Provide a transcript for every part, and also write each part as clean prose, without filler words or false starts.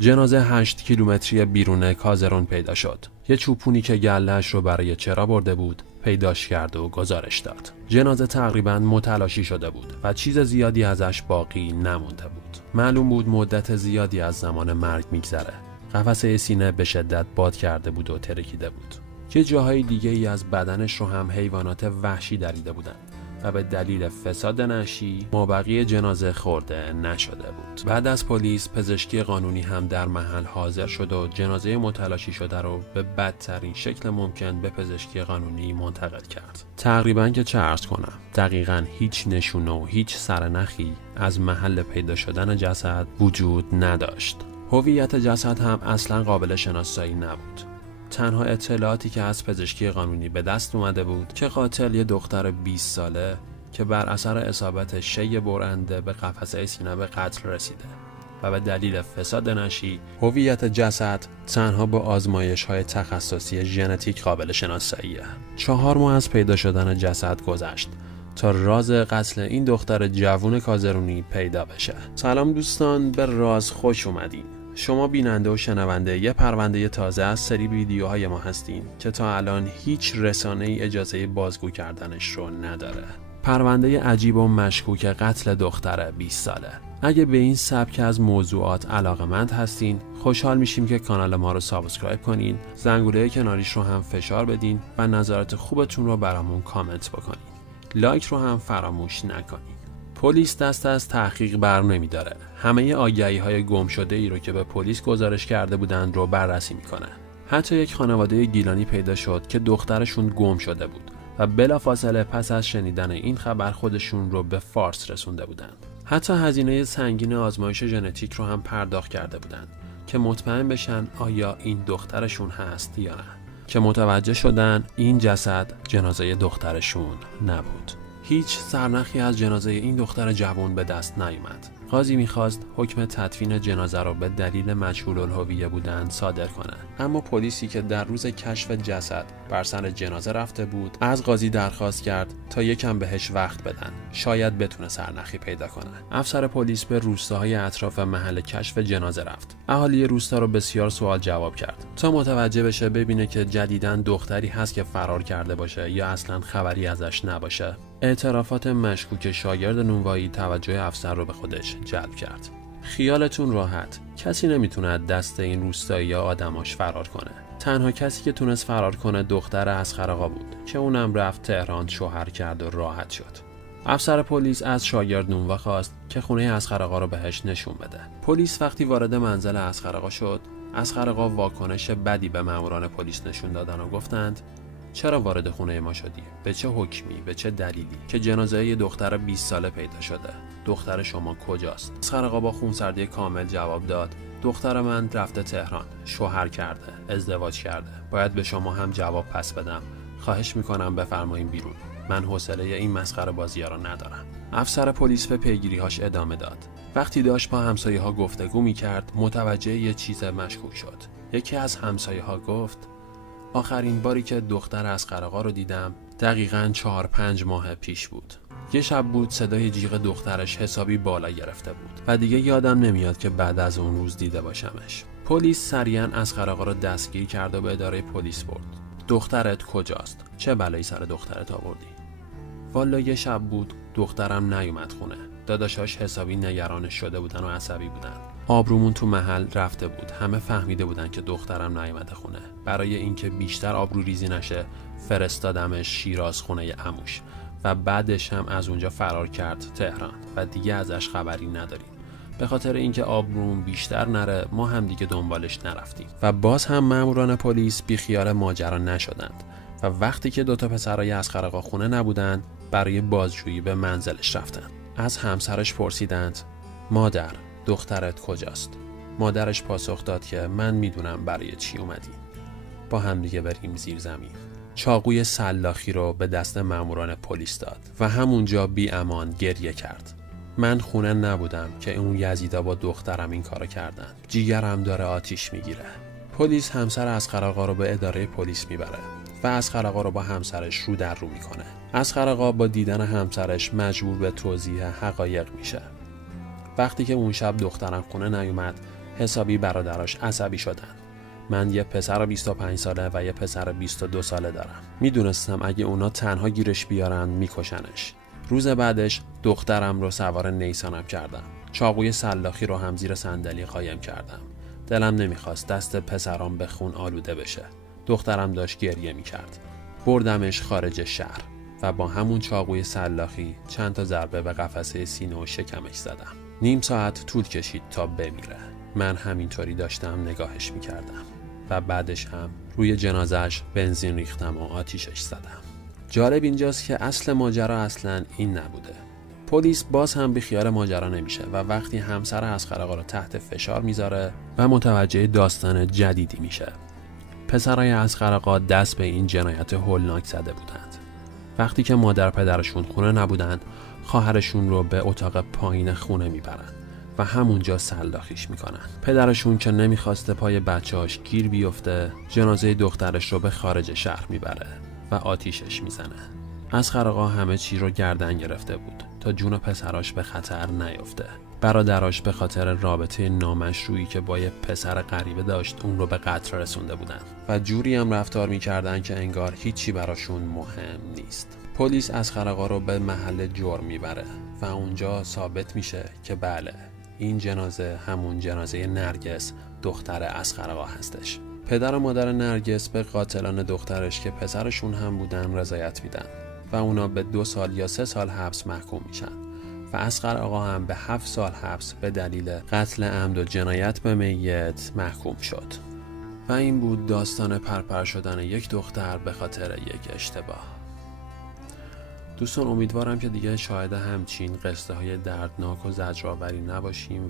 جنازه 8 کیلومتری بیرون کازرون پیدا شد. یه چوپونی که گله‌اش رو برای چرا برده بود پیداش کرد و گزارش داد. جنازه تقریباً متلاشی شده بود و چیز زیادی ازش باقی نمونده بود. معلوم بود مدت زیادی از زمان مرگ میگذره. قفسه سینه به شدت باد کرده بود و ترکیده بود. که جاهای دیگه ای از بدنش رو هم حیوانات وحشی دریده بودند و به دلیل فساد نعشی مابقی جنازه خورده نشده بود. بعد از پلیس، پزشکی قانونی هم در محل حاضر شد و جنازه متلاشی شده رو به بدترین شکل ممکن به پزشکی قانونی منتقل کرد. تقریباً که چه عرض کنم، دقیقاً هیچ نشونه و هیچ سرنخی از محل پیدا شدن جسد وجود نداشت. هویت جسد هم اصلاً قابل شناسایی نبود. تنها اطلاعاتی که از پزشکی قانونی به دست اومده بود که قاتل یه دختر 20 ساله که بر اثر اصابت شی برنده به قفسه سینه به قتل رسیده و به دلیل فساد نعشی هویت جسد تنها با آزمایش‌های تخصصی ژنتیک قابل شناساییه. 4 ماه از پیدا شدن جسد گذشت تا راز قتل این دختر جوون کازرونی پیدا بشه. سلام دوستان، به راز خوش اومدین. شما بیننده و شنونده یه پرونده تازه از سری ویدیوهای ما هستین که تا الان هیچ رسانه‌ای اجازه بازگو کردنش رو نداره. پرونده عجیب و مشکوک قتل دختر 20 ساله. اگه به این سبک از موضوعات علاقه‌مند هستین، خوشحال میشیم که کانال ما رو سابسکرایب کنین، زنگوله کناریش رو هم فشار بدین و نظرات خوبتون رو برامون کامنت بکنین. لایک رو هم فراموش نکنین. پلیس دست از تحقیق بر نمی‌داره. همه آگهی‌های گم شده ای رو که به پلیس گزارش کرده بودند رو بررسی میکنه. حتی یک خانواده گیلانی پیدا شد که دخترشون گم شده بود و بلافاصله پس از شنیدن این خبر خودشون رو به فارس رسونده بودند. حتی هزینه سنگین آزمایش ژنتیک رو هم پرداخت کرده بودند که مطمئن بشن آیا این دخترشون هست یا نه. که متوجه شدن این جسد جنازه دخترشون نبود. هیچ سرنخی از جنازه این دختر جوان به دست نیامد. قاضی میخواست حکم تدفین جنازه را به دلیل مجهول الهویه بودن صادر کنه، اما پلیسی که در روز کشف جسد بر سر جنازه رفته بود از قاضی درخواست کرد تا یکم بهش وقت بدن، شاید بتونه سرنخی پیدا کنه. افسر پلیس به روستاهای اطراف محل کشف جنازه رفت. اهالی روستا رو بسیار سوال جواب کرد تا متوجه بشه ببینه که جدیداً دختری هست که فرار کرده باشه یا اصلاً خبری ازش نباشه. اعترافات مشکوک شاگرد نونوایی توجه افسر رو به خودش جلب کرد. خیالتون راحت، کسی نمیتونه دست این روستایی یا آدماش فرار کنه. تنها کسی که تونست فرار کنه دختر اصغرآقا بود که اونم رفت تهران شوهر کرد و راحت شد. افسر پلیس از شاگرد نونوا خواست که خونه اصغرآقا رو بهش نشون بده. پلیس وقتی وارد منزل اصغرآقا شد، اصغرآقا واکنش بدی به ماموران پلیس نشون دادن و گفتند چرا وارد خونه ما شدی؟ به چه حکمی؟ به چه دلیلی؟ که جنازه یه دختر 20 ساله پیدا شده. دختر شما کجاست؟ اصغرآقا با خونسردی کامل جواب داد دختر من رفته تهران، شوهر کرده، ازدواج کرده. باید به شما هم جواب پس بدم. خواهش میکنم بفرمایین بیرون. من حوصله این مسخره بازی‌ها رو ندارم. افسر پلیس به پیگیری‌هاش ادامه داد. وقتی داشت با همسایه‌ها گفتگو می‌کرد، متوجه یه چیز مشکوک شد. یکی از همسایه‌ها گفت آخرین باری که دختر اصغرآقا رو دیدم دقیقاً 4-5 ماه پیش بود. یه شب بود صدای جیغ دخترش حسابی بالا گرفته بود و دیگه یادم نمیاد که بعد از اون روز دیده باشمش. پلیس سریعاً اصغرآقا رو دستگیر کرد و به اداره پلیس برد. دخترت کجاست؟ چه بلایی سر دخترت آوردی؟ والا یه شب بود دخترم نیومد خونه. داداشاش حسابی نگرانش شده بودن و عصبی بودن. آبرومون تو محل رفته بود. همه فهمیده بودن که دخترم نیومده خونه. برای اینکه بیشتر آبرو ریزی نشه فرستادمش شیراز خونه عموش و بعدش هم از اونجا فرار کرد تهران و دیگه ازش خبری نداریم. به خاطر اینکه آبروم بیشتر نره ما هم دیگه دنبالش نرفتیم و باز هم ماموران پلیس بیخیال ماجرا نشدند و وقتی که دوتا پسرای اصغرآقا خونه نبودند برای بازجویی به منزلش رفتند. از همسرش پرسیدند مادر دخترت کجاست؟ مادرش پاسخ داد که من میدونم برای چی اومدی. با هم دیگه بریم زیر زمین. چاقوی سلاخی رو به دست ماموران پلیس داد و همونجا بی امان گریه کرد. من خونه نبودم که اون یزیدا با دخترم این کارو کردن. جیگرم داره آتیش میگیره. پلیس همسر اصغرآقا رو به اداره پلیس میبره و اصغرآقا رو با همسرش رو در رو میکنه. اصغرآقا با دیدن همسرش مجبور به توضیح حقایق میشه. وقتی که اون شب دخترم خونه نیومد حسابی برادراش عصبی شدن. من یه پسر 25 ساله و یه پسر 22 ساله دارم. میدونستم اگه اونا تنها گیرش بیارن میکشنش. روز بعدش دخترم رو سوار نیسانم کردم. چاقوی سلاخی رو هم زیر صندلی قایم کردم. دلم نمیخواست دست پسرام به خون آلوده بشه. دخترم داشت گریه میکرد. بردمش خارج شهر و با همون چاقوی سلاخی چند تا ضربه به قفسه سینه و شکمش زدم. نیم ساعت طول کشید تا بمیره. من همینطوری داشتم نگاهش میکردم و بعدش هم روی جنازهش بنزین ریختم و آتیشش زدم. جالب اینجاست که اصل ماجرا اصلاً این نبوده. پلیس باز هم بیخیال ماجرا نمیشه و وقتی همسر اصغرآقا رو تحت فشار میذاره و متوجه داستان جدیدی میشه. پسرای اصغرآقا دست به این جنایت هولناک زده بودند. وقتی که مادر پدرشون خونه نبودند، خواهرشون رو به اتاق پایین خونه میبرن و همونجا سلاخیش میکنن. پدرشون که نمیخواسته پای بچه‌هاش گیر بیفته، جنازه دخترش رو به خارج شهر میبره و آتیشش میزنه. اصغرآقا همه چی رو گردن گرفته بود تا جون پسراش به خطر نیفته. برادراش به خاطر رابطه نامشروعی که با یه پسر غریبه داشت اون رو به قتل رسونده بودن و جوری هم رفتار میکردن که انگار هیچی براشون مهم نیست. پلیس اصغرآقا رو به محل جرم میبره و اونجا ثابت میشه که بله، این جنازه همون جنازه نرگس دختر اصغرآقا هستش. پدر و مادر نرگس به قاتلان دخترش که پسرشون هم بودن رضایت میدن و اونا به 2 سال یا 3 سال حبس محکوم میشن و اصغرآقا هم به 7 سال حبس به دلیل قتل عمد و جنایت به میت محکوم شد. و این بود داستان پرپر شدن یک دختر به خاطر یک اشتباه. دوستان امیدوارم که دیگه شاهد همچین قصه های دردناک و زجرآوری نباشیم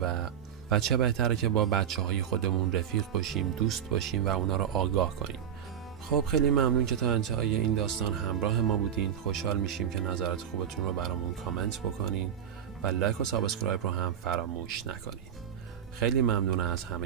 و چه بهتره که با بچه های خودمون رفیق باشیم، دوست باشیم و اونا رو آگاه کنیم. خب خیلی ممنون که تا انتهای این داستان همراه ما بودین. خوشحال میشیم که نظرات خوبتون رو برامون کامنت بکنین و لایک و سابسکرایب رو هم فراموش نکنین. خیلی ممنون از همه